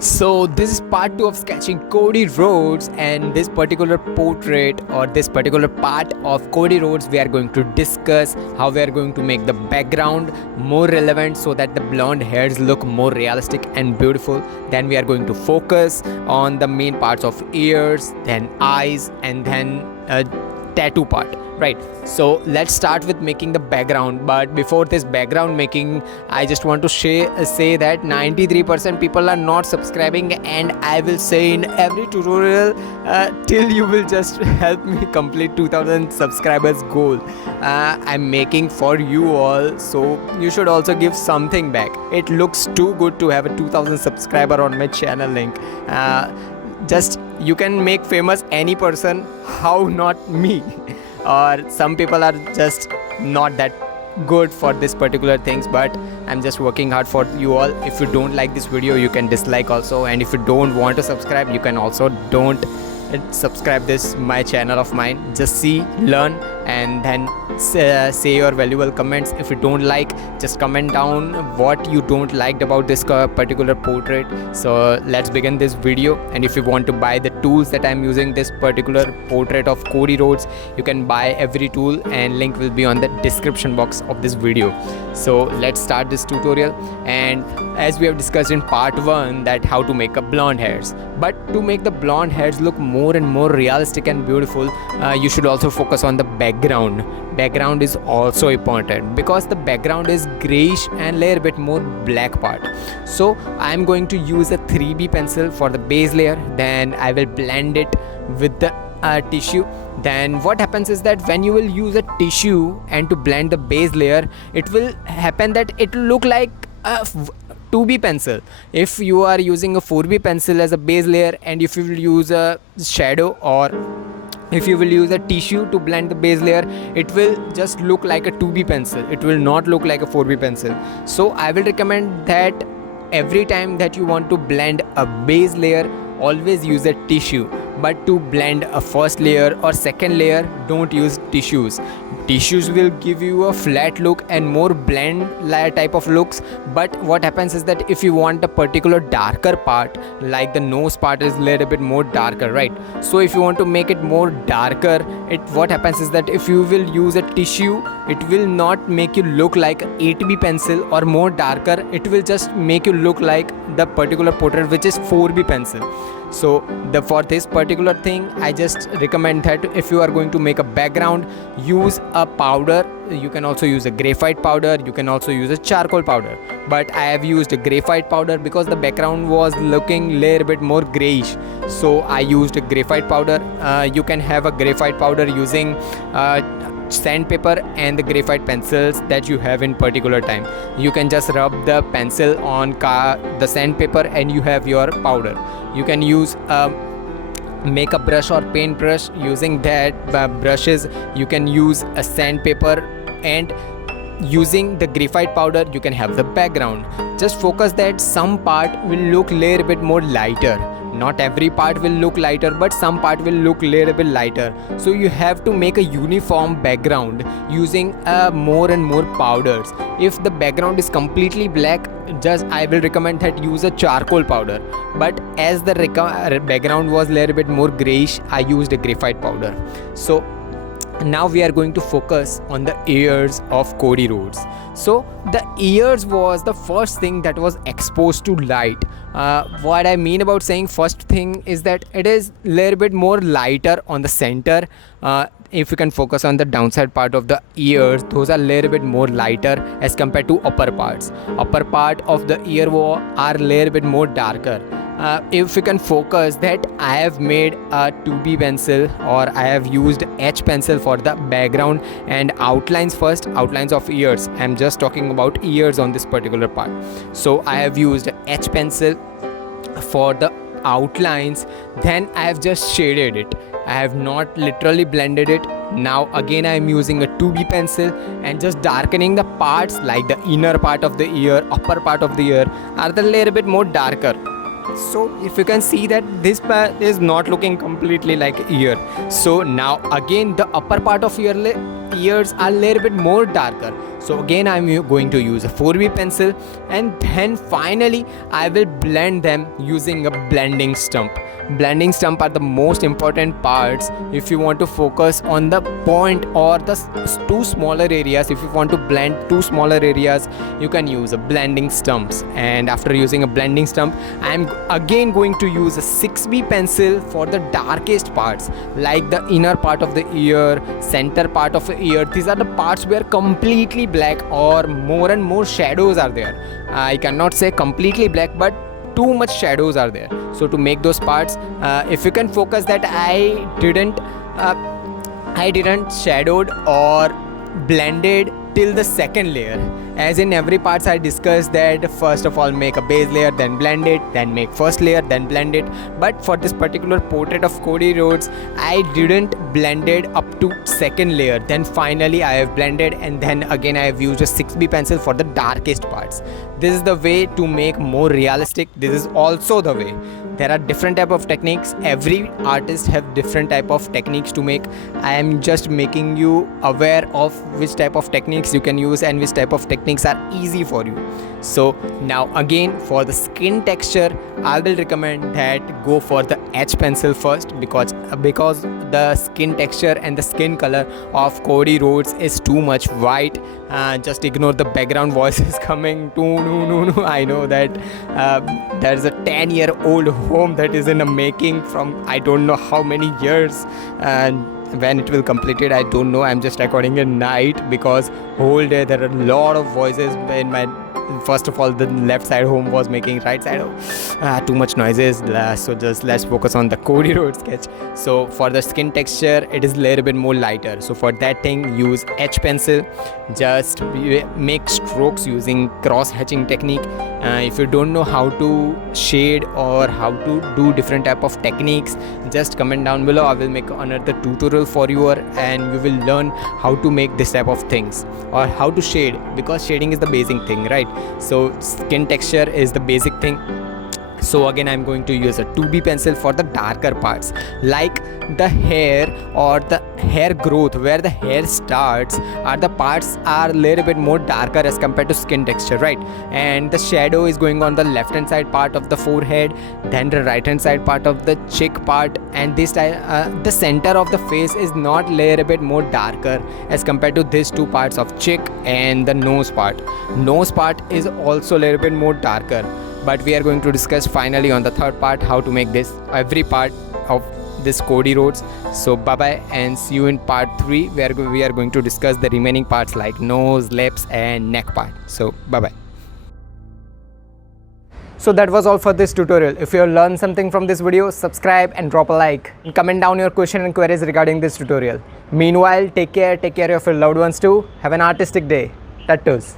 So this is part 2 of sketching Cody Rhodes, and this particular portrait or this particular part of Cody Rhodes we are going to discuss how we are going to make the background more relevant so that the blonde hairs look more realistic and beautiful. Then we are going to focus on the main parts of ears, then eyes, and then tattoo part, right? So let's start with making the background. But before this background making, I just want to say that 93% people are not subscribing, and I will say in every tutorial till you will just help me complete 2000 subscribers goal. I'm making for you all, so you should also give something back. It looks too good to have a 2000 subscriber on my channel link. Just you can make famous any person, how not me? Or some people are just not that good for this particular things, but I'm just working hard for you all. If you don't like this video, you can dislike also, and if you don't want to subscribe, you can also don't subscribe this my channel of mine. Just see, learn, and then say your valuable comments. If you don't like, just comment down what you don't liked about this particular portrait. So let's begin this video. And if you want to buy the tools that I'm using this particular portrait of Cody Rhodes, you can buy every tool, and link will be on the description box of this video. So let's start this tutorial. And as we have discussed in part 1 that how to make up blonde hairs, but to make the blonde hairs look more and more realistic and beautiful, you should also focus on the background. Background is also important because the background is grayish and layer bit more black part. So I'm going to use a 3B pencil for the base layer, then I will blend it with the tissue. Then what happens is that when you will use a tissue and to blend the base layer, it will happen that it will look like a 2B pencil. If you are using a 4B pencil as a base layer, and if you will use a shadow or if you will use a tissue to blend the base layer, it will just look like a 2B pencil. It will not look like a 4B pencil. So I will recommend that every time that you want to blend a base layer, always use a tissue. But to blend a first layer or second layer, don't use tissues. Tissues will give you a flat look and more blend layer type of looks. But what happens is that if you want a particular darker part, like the nose part is a little bit more darker, right? So if you want to make it more darker, what happens is that if you will use a tissue, it will not make you look like 8B pencil or more darker. It will just make you look like the particular portrait which is 4B pencil. So for this particular thing, I just recommend that if you are going to make a background, use a powder. You can also use a graphite powder, you can also use a charcoal powder, but I have used a graphite powder because the background was looking a little bit more grayish, so I used a graphite powder. You can have a graphite powder using sandpaper and the graphite pencils that you have in particular time. You can just rub the pencil on the sandpaper and you have your powder. You can use makeup brush or paint brush. Using that brushes, you can use a sandpaper, and using the graphite powder you can have the background. Just focus that some part will look a little bit more lighter. Not every part will look lighter, but some part will look a little bit lighter. So you have to make a uniform background using more and more powders. If the background is completely black, just I will recommend that use a charcoal powder. But as the background was a little bit more grayish, I used a graphite powder. So now we are going to focus on the ears of Cody Rhodes. So the ears was the first thing that was exposed to light. What I mean about saying first thing is that it is a little bit more lighter on the center. If you can focus on the downside part of the ears, those are a little bit more lighter as compared to upper parts. Upper part of the ear are a little bit more darker. If you can focus that I have made a 2B pencil, or I have used H pencil for the background and outlines first, outlines of ears. I'm just talking about ears on this particular part. So I have used H pencil for the outlines, then I have just shaded it. I have not literally blended it. Now again I am using a 2B pencil and just darkening the parts like the inner part of the ear, upper part of the ear are a little bit more darker. So if you can see that this part is not looking completely like ear. So now again the upper part of ear ears are a little bit more darker. So again I'm going to use a 4B pencil, and then finally I will blend them using a blending stump. Blending stump are the most important parts if you want to focus on the point or the two smaller areas. If you want to blend two smaller areas, you can use a blending stumps. And after using a blending stump, I am again going to use a 6B pencil for the darkest parts, like the inner part of the ear, center part of the ear. These are the parts where completely black or more and more shadows are there. I cannot say completely black, but too much shadows are there. So to make those parts, if you can focus that I didn't shadowed or blended till the second layer. As in every parts I discussed that first of all make a base layer, then blend it, then make first layer, then blend it. But for this particular portrait of Cody Rhodes, I didn't blend it up to second layer. Then finally I have blended, and then again I have used a 6B pencil for the darkest parts. This is the way to make more realistic. This is also the way. There are different type of techniques. Every artist have different type of techniques to make. I am just making you aware of which type of techniques you can use and which type of techniques are easy for you. So now again for the skin texture, I will recommend that go for the H pencil first, because the skin texture and the skin color of Cody Rhodes is too much white. Just ignore the background voices coming. No. I know that there's a 10-year-old home that is in the making from I don't know how many years, and when it will complete it I don't know. I'm just recording at night because whole day there are a lot of voices in my. First of all, the left side home was making right side home. Too much noises. So just let's focus on the Cody Rhodes sketch. So for the skin texture, it is a little bit more lighter. So for that thing, use H pencil. Just make strokes using cross hatching technique. If you don't know how to shade or how to do different type of techniques, just comment down below. I will make another tutorial for you, and you will learn how to make this type of things or how to shade, because shading is the basic thing, right? So skin texture is the basic thing. So again I'm going to use a 2B pencil for the darker parts, like the hair or the hair growth, where the hair starts are the parts are a little bit more darker as compared to skin texture, right? And the shadow is going on the left hand side part of the forehead, then the right hand side part of the cheek part, and this the center of the face is not a little bit more darker as compared to these two parts of cheek and the nose part. Nose part is also a little bit more darker. But we are going to discuss finally on the third part how to make this every part of this Cody Rhodes. So bye bye and see you in part 3 where we are going to discuss the remaining parts like nose, lips and neck part. So bye bye. So that was all for this tutorial. If you have learned something from this video, subscribe and drop a like. And comment down your question and queries regarding this tutorial. Meanwhile, take care of your loved ones too. Have an artistic day. Tattoos.